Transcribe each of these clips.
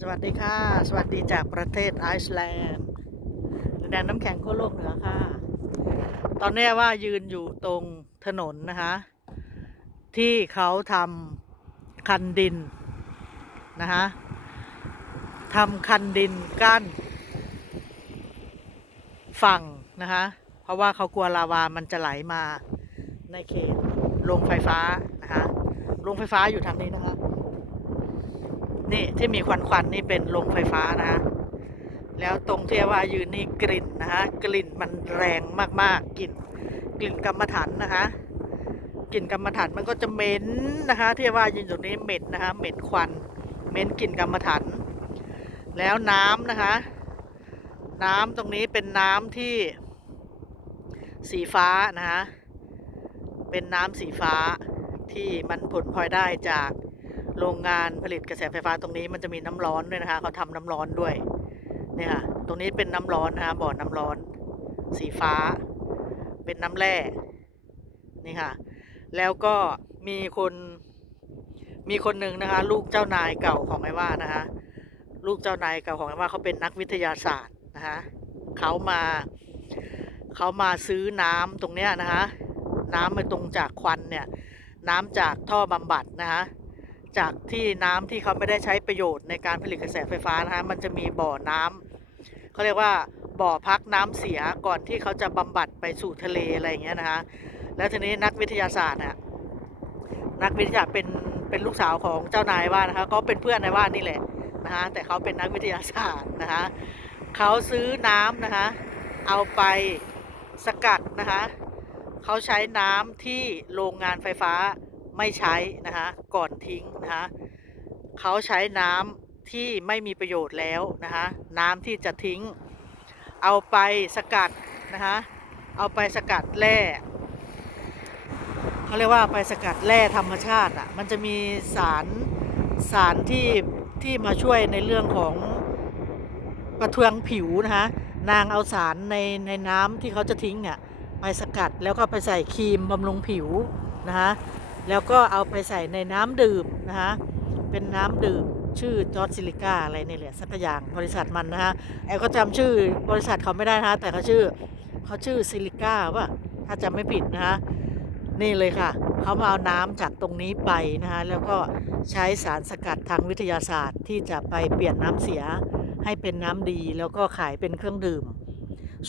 สวัสดีค่ะ สวัสดีจากประเทศไอซ์แลนด์แดนน้ำแข็งขั้วโลกเหนือค่ะ ตอนนี้ว่ายืนอยู่ตรงถนนนะคะ ที่เขาทำคันดินนะคะทำคันดินกั้น ฝั่งนะคะ เพราะว่าเขากลัวลาวามันจะไหลมาในเขตโรงไฟฟ้านะคะโรงไฟฟ้าอยู่ทางนี้นะคะ นี่ที่มีควันควันนี่เป็นโรงไฟฟ้านะฮะแล้วตรงที่ว่ายืนนี่กลิ่นนะฮะกลิ่นมันแรงมากๆกลิ่นกลิ่นกรรมฐานนะคะกลิ่นกรรมฐานมันก็จะเหม็นนะคะ ที่ว่ายืนตรงนี้เหม็นนะคะเหม็นควันเหม็นกลิ่นกรรมฐานแล้วน้ำนะคะ น้ำตรงนี้เป็นน้ำที่สีฟ้านะคะเป็นน้ำสีฟ้าที่มันผลพลอยได้จาก โรงงานผลิตกระแสไฟฟ้าตรงนี้มันจะมีน้ำร้อนด้วยนะคะเขาทำน้ำร้อนด้วยเนี่ยค่ะตรงนี้เป็นน้ำร้อนนะคะบ่อน้ำร้อน สีฟ้า เป็นน้ำแร่นี่ค่ะ แล้วก็มีคนมีคนหนึ่งนะคะ ลูกเจ้านายเก่าของไอ้ว่านะคะ ลูกเจ้านายเก่าของไอ้ว่าเขาเป็นนักวิทยาศาสตร์นะคะเขามาเขามาซื้อน้ำตรงเนี้ยนะคะ น้ำมาตรงจากควันเนี่ย น้ำจากท่อบำบัดนะคะ จากที่น้ำที่เขาไม่ได้ใช้ประโยชน์ในการผลิตกระแสไฟฟ้านะฮะมันจะมีบ่อน้ำเขาเรียกว่าบ่อพักน้ำเสียก่อนที่เขาจะบำบัดไปสู่ทะเลอะไรอย่างเงี้ยนะคะแล้วทีนี้นักวิทยาศาสตร์นะนักวิทยาเป็นเป็นลูกสาวของเจ้านายว่านะคะก็เป็นเพื่อนในว่านี่แหละนะคะแต่เขาเป็นนักวิทยาศาสตร์นะคะเขาซื้อน้ำนะคะเอาไปสกัดนะคะเขาใช้น้ำที่โรงงานไฟฟ้า ไม่ใช้นะคะก่อนทิ้งนะคะเขาใช้น้ำที่ไม่มีประโยชน์แล้วนะคะน้ำที่จะทิ้ง เอาไปสกัดนะคะเอาไปสกัดแร่เขาเรียกว่าไปสกัดแร่ธรรมชาติอะมันจะมีสารสารที่ที่มาช่วยในเรื่องของประทืองผิวนะคะนางเอาสารในในน้ำที่เขาจะทิ้งเนี่ยไปสกัดแล้วก็ไปใส่ครีมบำรุงผิวนะคะ แล้วก็เอาไปใส่ในน้ำดื่มนะคะ เป็นน้ำดื่มชื่อจอร์จซิลิก้าอะไรนี่แหละสักอย่างบริษัทมันนะคะแอลก็จำชื่อบริษัทเขาไม่ได้นะคะแต่เขาชื่อเขาชื่อซิลิก้าว่าถ้าจำไม่ผิดนะคะนี่เลยค่ะ เขามาเอาน้ำจากตรงนี้ไปนะคะแล้วก็ใช้สารสกัดทางวิทยาศาสตร์ ที่จะไปเปลี่ยนน้ำเสียให้เป็นน้ำดี แล้วก็ขายเป็นเครื่องดื่ม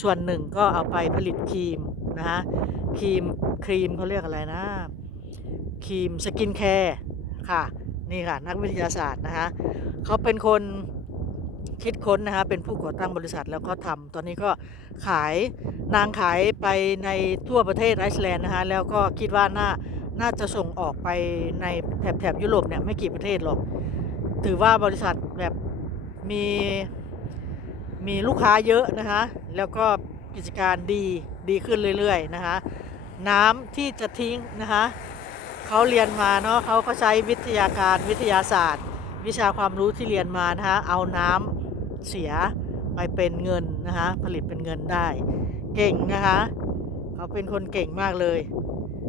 ส่วนหนึ่งก็เอาไปผลิตครีมนะคะครีมครีมเขาเรียกอะไรนะ ครีมสกินแคร์ค่ะนี่ค่ะนักวิทยาศาสตร์นะคะเขาเป็นคนคิดค้นนะคะเป็นผู้ก่อตั้งบริษัทแล้วก็ทำตอนนี้ก็ขายนางขายไปในทั่วประเทศไอซ์แลนด์นะคะแล้วก็คิดว่าน่าน่าจะส่งออกไปในแถบแถบยุโรปเนี่ยไม่กี่ประเทศหรอก ถือว่าบริษัทแบบมีมีลูกค้าเยอะนะคะแล้วก็กิจการดีดีขึ้นเรื่อยๆนะคะน้ำที่จะทิ้งนะคะ เขาเรียนมาเนาะเขาก็ใช้วิทยาการวิทยาศาสตร์ วิชาความรู้ที่เรียนมานะคะเอาน้ำเสียไปเป็นเงินนะคะผลิตเป็นเงินได้ เก่งนะคะเขาเป็นคนเก่งมากเลย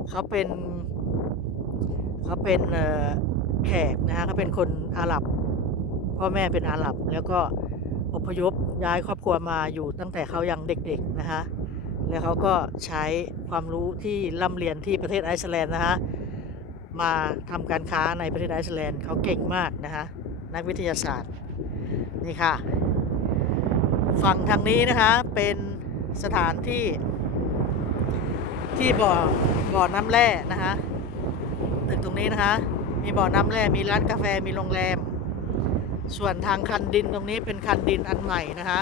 เขาเป็นเขาเป็นแขกนะคะเขาเป็นคนอาหรับพ่อแม่เป็นอาหรับ แล้วก็อพยพย้ายครอบครัวมาอยู่ตั้งแต่เขายังเด็กๆนะคะแล้วเขาก็ใช้ความรู้ที่ร่ำเรียนที่ประเทศไอซ์แลนด์นะคะ มาทำการค้าในประเทศไอซ์แลนด์เขาเก่งมากนะคะนักวิทยาศาสตร์นี่ค่ะ ฝั่งทางนี้นะคะเป็นสถานที่ที่บ่อบ่อน้ำแร่นะคะตึกตรงนี้นะคะ มีบ่อน้ำแร่มีร้านกาแฟมีโรงแรม ส่วนทางคันดินตรงนี้เป็นคันดินอันใหม่นะคะ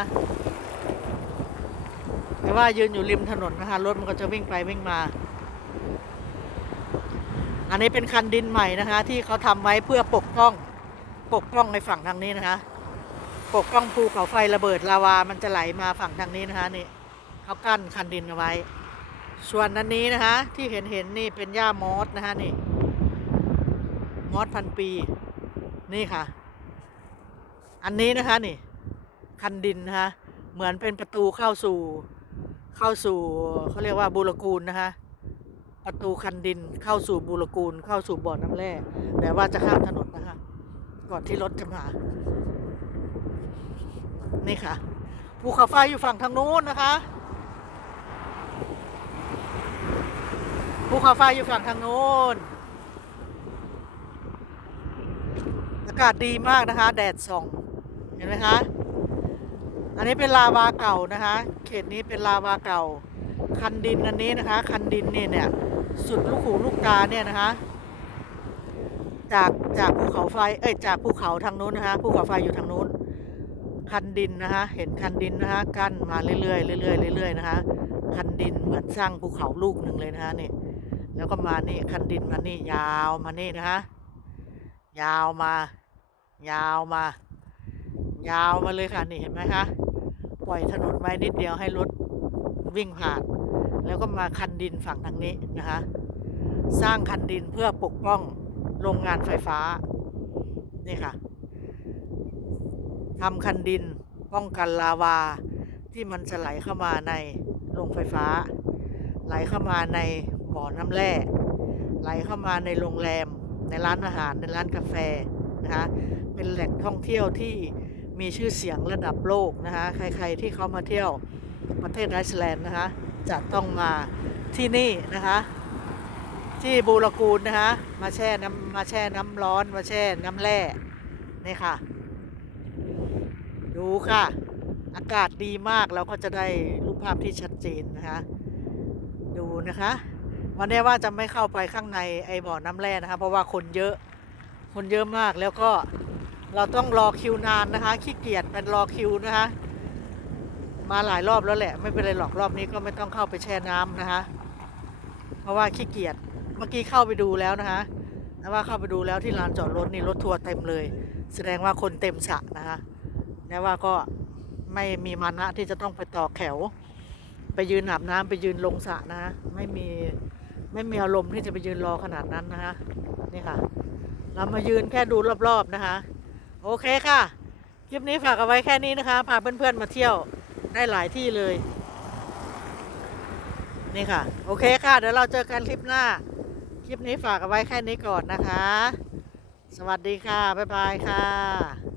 แต่ว่ายืนอยู่ริมถนนนะคะรถมันก็จะวิ่งไปวิ่งมา อันนี้เป็นคันดินใหม่นะคะ ที่เขาทำไว้เพื่อปกป้อง ปกป้องในฝั่งทางนี้นะคะ ปกป้องภูเขาไฟระเบิดลาวา มันจะไหลมาฝั่งทางนี้นะคะนี่เขากั้นคันดินเอาไว้ ส่วนอันนี้นะคะ ที่เห็นเห็นนี่เป็นหญ้ามอสนะคะนี่ มอสพันปี นี่ค่ะ อันนี้นะคะนี่ คันดินนะคะเหมือนเป็นประตูเข้าสู่ เข้าสู่เขาเรียกว่าบูรกูลนะคะ ประตูคันดินเข้าสู่บูรกูล เข้าสู่บ่อน้ำแร่แต่ว่าจะข้ามถนนนะคะ ก่อนที่รถจะมา นี่ค่ะภูเขาไฟอยู่ฝั่งทางนู้นนะคะภูเขาไฟอยู่ฝั่งทางนู้นอากาศดีมากนะคะ แดดส่อง เห็นไหมคะ อันนี้เป็นลาวาเก่านะคะ เขตนี้เป็นลาวาเก่า คันดินอันนี้นะคะ คันดินนี่เนี่ย สุดลูกหูลูกตาเนี่ยนะคะ จากจากภูเขาไฟเอ้ยจากภูเขาทางนู้นนะคะภูเขาไฟอยู่ทางนู้น คันดินนะคะเห็นคันดินนะคะกั้นมาเรื่อยๆเรื่อยๆเรื่อยๆนะคะคันดินเหมือนสร้างภูเขาลูกหนึ่งเลยนะคะนี่แล้วก็มานี่คันดินมานี่ยาวมานี่นะคะยาวมา ยาวมา ยาวมาเลยค่ะนี่เห็นไหมคะปล่อยถนนไว้นิดเดียวให้รถวิ่งผ่าน แล้วก็มาคันดินฝั่งทางนี้นะคะ สร้างคันดินเพื่อปกป้องโรงงานไฟฟ้า นี่ค่ะทำคันดินป้องกันลาวาที่มันจะไหลเข้ามาในโรงไฟฟ้า ไหลเข้ามาในบ่อน้ำแร่ไหลเข้ามาในโรงแรม ในร้านอาหารในร้านกาแฟนะคะเป็นแหล่งท่องเที่ยวที่มีชื่อเสียงระดับโลกนะคะใครๆที่เขามาเที่ยวประเทศไอซ์แลนด์นะคะ จะต้องมาที่นี่นะคะ ที่บูรกูลนะคะ มาแช่น้ำมาแช่น้ำร้อนมาแช่น้ำแร่นี่ค่ะ ดูค่ะ อากาศดีมากแล้วก็จะได้รูปภาพที่ชัดเจนนะคะ ดูนะคะ วันนี้ว่าจะไม่เข้าไปข้างในไอบ่อน้ำแร่นะคะ เพราะว่าคนเยอะคนเยอะมากแล้วก็เราต้องรอคิวนานนะคะขี้เกียจเป็นรอคิวนะคะ มาหลายรอบแล้วแหละ ไม่เป็นไรหรอกรอบนี้ก็ไม่ต้องเข้าไปแช่น้ำนะคะ เพราะว่าขี้เกียจเมื่อกี้เข้าไปดูแล้วนะคะแต่ว่าเข้าไปดูแล้วที่ลานจอดรถนี่รถทัวร์เต็มเลย แสดงว่าคนเต็มสระนะคะแต่ว่าก็ไม่มีมานะที่จะต้องไปต่อแถว ไปยืนอาบน้ำไปยืนลงสระนะคะไม่มีไม่มีอารมณ์ที่จะไปยืนรอขนาดนั้นนะคะนี่ค่ะ เรามายืนแค่ดูรอบๆนะคะ โอเคค่ะ คลิปนี้ฝากเอาไว้แค่นี้นะคะ พาเพื่อนๆมาเที่ยว ได้หลายที่เลย นี่ค่ะ โอเคค่ะ เดี๋ยวเราเจอกันคลิปหน้า คลิปนี้ฝากเอาไว้แค่นี้ก่อนนะคะ สวัสดีค่ะ บ๊ายบายค่ะ